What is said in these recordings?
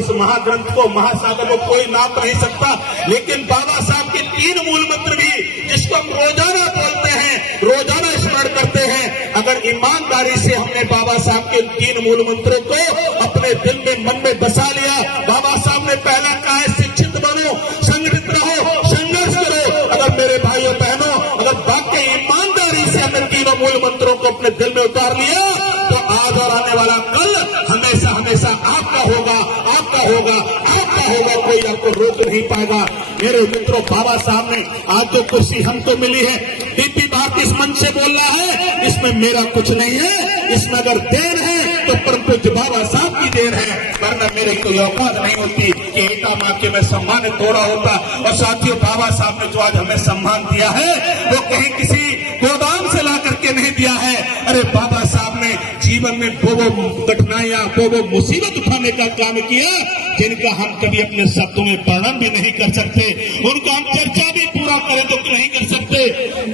इस महाग्रंथ को, महासागर को कोई नाप नहीं सकता, लेकिन बाबा साहब के 3 मूल मंत्र भी, जिसको हम रोजाना बोलते हैं, रोजाना स्मरण करते हैं, अगर ईमानदारी से हमने बाबा साहब के 3 मूल मंत्रों को अपने दिल में, मन में बसा लिया। बाबा साहब ने पहला कहा है, शिक्षित बनो, संगठित रहो, संघर्ष करो। अगर मेरे भाइयों बहनों, अगर वाकई ईमानदारी से हमने 3 मूल मंत्रों को अपने दिल में उतार लिया, तो आज और आने वाला कल हमेशा हमेशा आपका होगा, आपका होगा, आपका होगा, कोई आपको रोक नहीं पाएगा। मेरे मित्रों, बाबा साहब ने आज जो कुर्सी हमको मिली है, डीपी भारती इस मंच से बोल रहा है, इसमें मेरा कुछ नहीं है, इसमें अगर देन है तो परम पूज्य बाबा साहब की देन है, वरना मेरे कोई औकात नहीं होती कि एटा मार के मैं सम्मानित हो रहा होता। और साथियों, बाबा साहब ने जो आज हमें सम्मान दिया है, वो कहीं किसी गोदाम से ला करके नहीं दिया है। अरे बाबा साहब ने जीवन में वो कठिनाइयां, वो मुसीबत उठाने का काम किया, जिनका हम कभी अपने शब्दों में वर्णन भी नहीं कर सकते, उनका हम चर्चा भी पूरा करें तो नहीं कर सकते।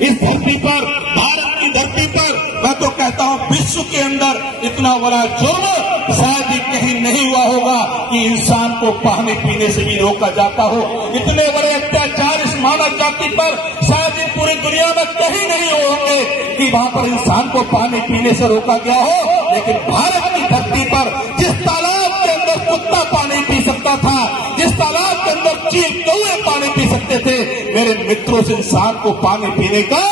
इस धरती पर, भारत की धरती पर, मैं तो कहता हूं विश्व के अंदर इतना बड़ा जुर्म शायद ही कहीं नहीं हुआ होगा कि इंसान को पानी पीने से भी रोका जाता हो। इतने बड़े अत्याचार इस मानव जाति पर शायद ही पूरी दुनिया में कहीं नहीं होंगे कि वहां पर इंसान को पानी पीने से रोका गया हो। लेकिन भारत की धरती पर जिस तालाब के अंदर कुत्ता पानी पी सकता था, जिस तालाब के अंदर चील कौवे पानी पी सकते थे, मेरे मित्रों से इंसान को पानी पीने का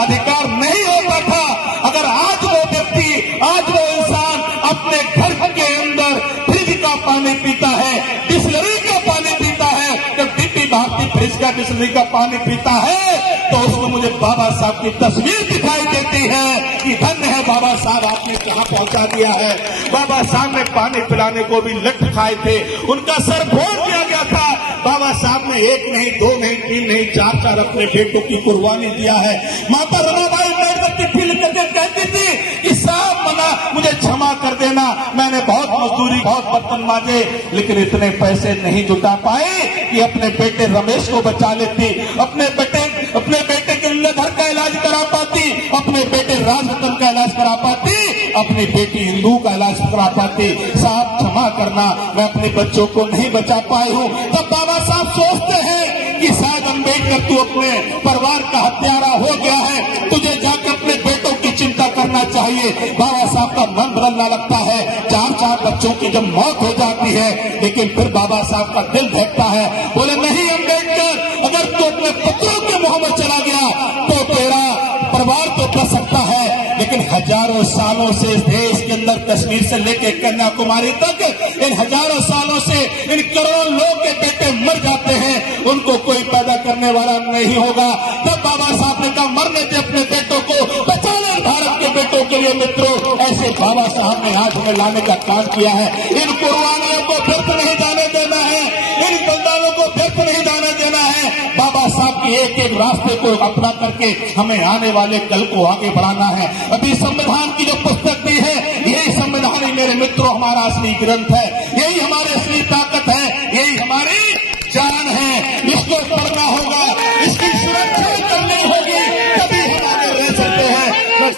अधिकार नहीं होता था। अगर आज वो व्यक्ति, आज वो इंसान अपने घर के अंदर फ्रिज का पानी पीता है, डिस्लरी का पानी पीता है, जब डीपी भारती फ्रिज का, डिस्लरी का पानी पीता है, तो उसमें मुझे बाबा साहब की तस्वीर दिखाई देती है कि धन्य है बाबा साहब, आपने कहां पहुंचा दिया है। बाबा साहब ने पानी पिलाने को भी लठ खाए थे, उनका सर फोड़ दिया गया था। बाबा साहब ने 1 नहीं, 2 नहीं, 3 नहीं, 4 अपने बेटों की कुर्बानी दिया है। माता रमाबाई चिट्ठी लिख करके कहती थी कि साहब मना, मुझे क्षमा कर देना, मैंने बहुत मजदूरी, बहुत बर्तन मांजे, लेकिन इतने पैसे नहीं जुटा पाए कि अपने बेटे रमेश को बचा लेती, अपने बेटे के लधर का इलाज करा पाती, अपने बेटे राजरतन का इलाज करा पाती, अपनी बेटी हिंदू का इलाज करा पाती। साहब क्षमा करना, मैं अपने बच्चों को नहीं बचा पाई हूँ। तब बाबा साहब सोचते हैं कि शायद अम्बेडकर तू अपने परिवार का हत्यारा हो गया है, तुझे जाकर अपने बेटों की चिंता करना चाहिए। बाबा साहब का मन बदलना लगता है। 4 बच्चों की जब मौत हो जाती है, लेकिन फिर बाबा साहब का दिल धड़कता है, बोले नहीं अम्बेडकर, अगर तू अपने पुत्रों के मुंह में चला गया तो तेरा परिवार तो बच सकता है, लेकिन हजारों सालों से इस देश के अंदर, कश्मीर से लेकर कन्याकुमारी तक, इन हजारों सालों से इन करोड़ों लोग के बेटे मर जाते हैं, उनको कोई पैदा करने वाला नहीं होगा। तब बाबा साहब ने कहा मरने दे अपने बेटों को, बचा ले भारत के बेटों के लिए। मित्रों, ऐसे बाबा साहब ने आज हमें लाने का काम किया है। इन कुर्बानियों को व्यर्थ नहीं जाने देना है, इन बलिदानों को व्यर्थ नहीं जाने देना है। बाबा साहब के एक रास्ते को अपना करके हमें आने वाले कल को आगे बढ़ाना है। अभी संविधान की जो पुस्तक दी है, यही संविधान ही मेरे मित्रों हमारा असली ग्रंथ है, यही हमारी असली ताकत है, यही हमारी जान है। इसको पढ़ना होगा, इसकी सुरक्षा करनी होगी, तभी हम आगे रह सकते हैं। मैं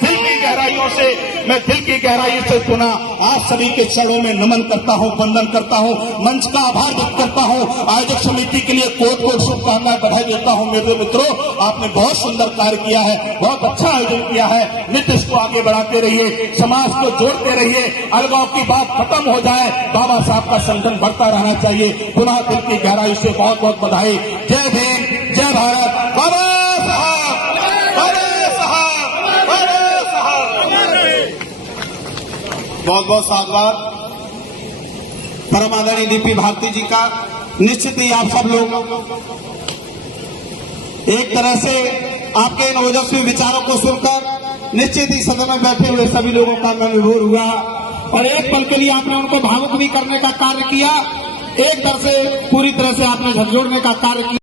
दिल की गहराइयों से सुना आप सभी के चरणों में नमन करता हूं, वंदन करता हूं, मंच का आभार व्यक्त करता हूं। आयोजक समिति के लिए कोट शुभकामनाएं बधाई देता हूं। मेरे मित्रों, आपने बहुत सुंदर कार्य किया है, बहुत अच्छा आयोजन किया है। नित्य इसको आगे बढ़ाते रहिए, समाज को जोड़ते रहिए, अलगाव की बात खत्म हो जाए, बाबा साहब का संगठन बढ़ता रहना चाहिए। पुनः दिल की गहराई से बहुत बहुत बधाई। जय भीम, जय भारत। बाबा बहुत बहुत साधुवाद परम आदरणीय डीपी भारती जी का। निश्चित ही आप सब लोग एक तरह से आपके इन ओजस्वी विचारों को सुनकर निश्चित ही सदन में बैठे हुए सभी लोगों का मन विभोर हुआ और एक पल के लिए आपने उनको भावुक भी करने का कार्य किया, एक तरह से पूरी तरह से आपने झकझोरने का कार्य किया।